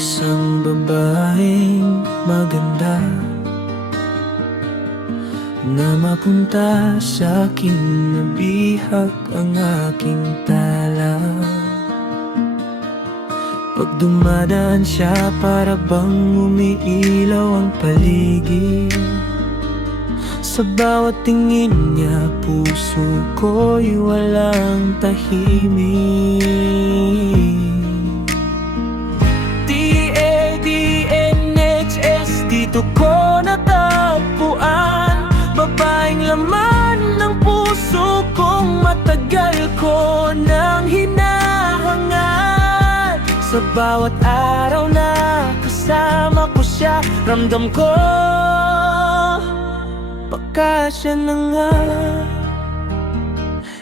isang babaeng maganda na mapunta sa aking nabihag ang aking tala. Pag dumadaan siya, para bang umiilaw ang paligid. Sa bawat tingin niya, puso ko'y walang tahimik. DADNHS, dito ko natagpuan babaeng laman ng puso kong matagal ko nang hinahangad. Sa bawat araw na kasama ko siya, ramdam ko baka siya na nga.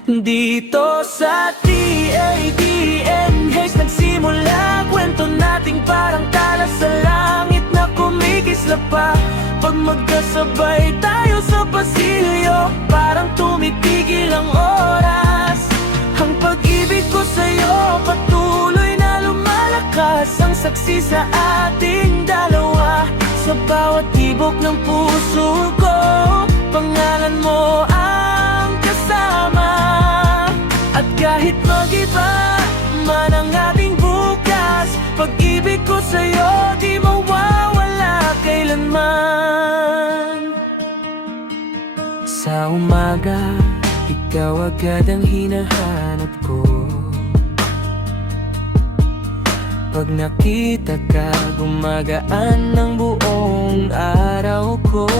Dito sa DADNH nagsimula kwento nating parang tala sa langit na kumikislap pa. Pag magkasabay tayo sa pasilyo, parang tumitigil ang oras. Ang pag-ibig ko sa'yo patuloy na lumalakas, ang saksi sa ating dalawa. Sa bawat tibok ng puso ko, pangalan mo ang kasama. At kahit mag-iba man ang ating bukas, pag-ibig ko sa'yo di mawawala kailanman. Sa umaga, ikaw agad ang hinahanap ko. Pag nakita ka, gumagaan ng buong araw ko.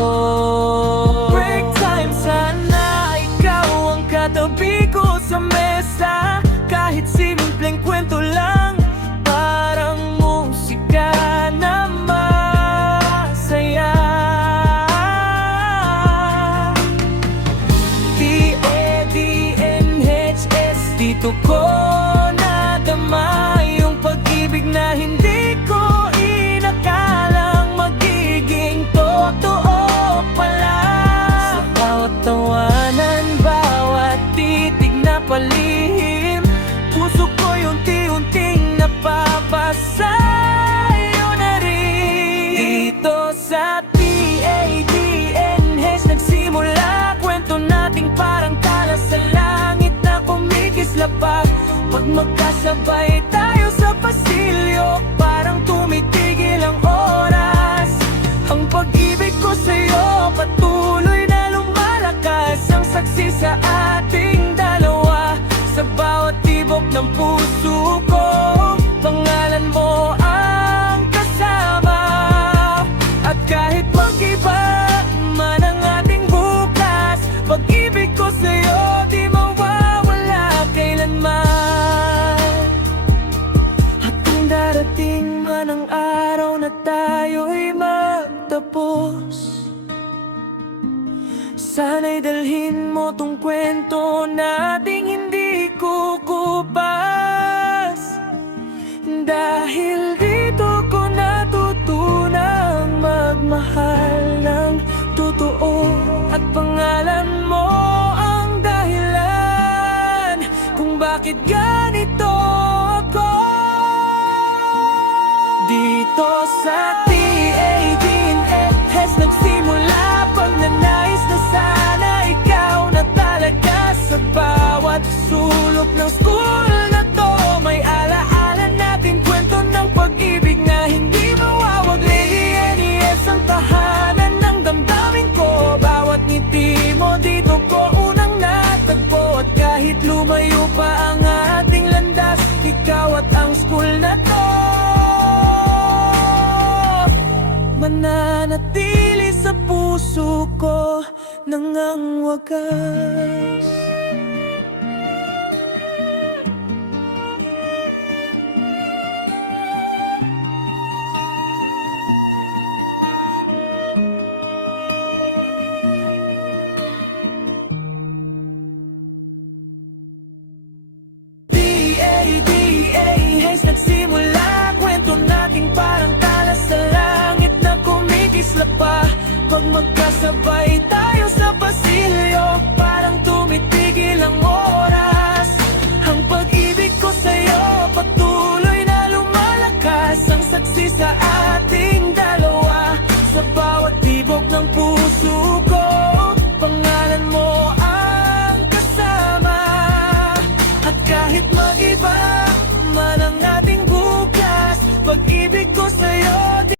Break time, sana ikaw ang katabi ko sa mesa. Kahit simpleng kwento lang, parang musika na masaya. DADNHS, dito ko nadama yung pag-ibig na hindi ko inakalang magiging totoo pala. Sa bawat tawanan, bawat titig na palihim, puso ko'y unti-unting napapasa iyo na rin. Dito sa DADNH nagsimula kwento nating parang tala sa langit na kumikislap pa. Pag magkasabay tayo sa pasilyo, parang tumitigil ang oras. Ang pag-ibig ko sa'yo patuloy na lumalakas, ang saksi sa ating dalawa. Sa bawat tibok ng puso ko, pangalan mo ang kasama. At kahit mag-iba man ang ating bukas, pag-ibig ko sa'yo di mawawala kailanman. Darating man ang araw na tayo'y magtapos, sana'y dalhin mo tong kwento nating hindi kukupas. Dahil dito ko natutunang magmahal ng totoo, at pangalan mo ang dahilan kung bakit ganito ako. Dito sa DADNHS nagsimula pagnanais na sana ikaw na talaga. Sa bawat sulok ng school na to, may alaala natin kwento ng pag-ibig na hindi mawawagli. NES ang tahanan ng damdamin ko, bawat ngiti mo dito ko unang natagpo. At kahit lumayo pa ang ating landas, ikaw at ang school na to mananatili sa puso ko nang ang wagas. DADNH nagsimula kwento nating parang tala sa langit na kumikislap pa. Pag magkasabay tayo sa pasilyo, parang tumitigil ang oras.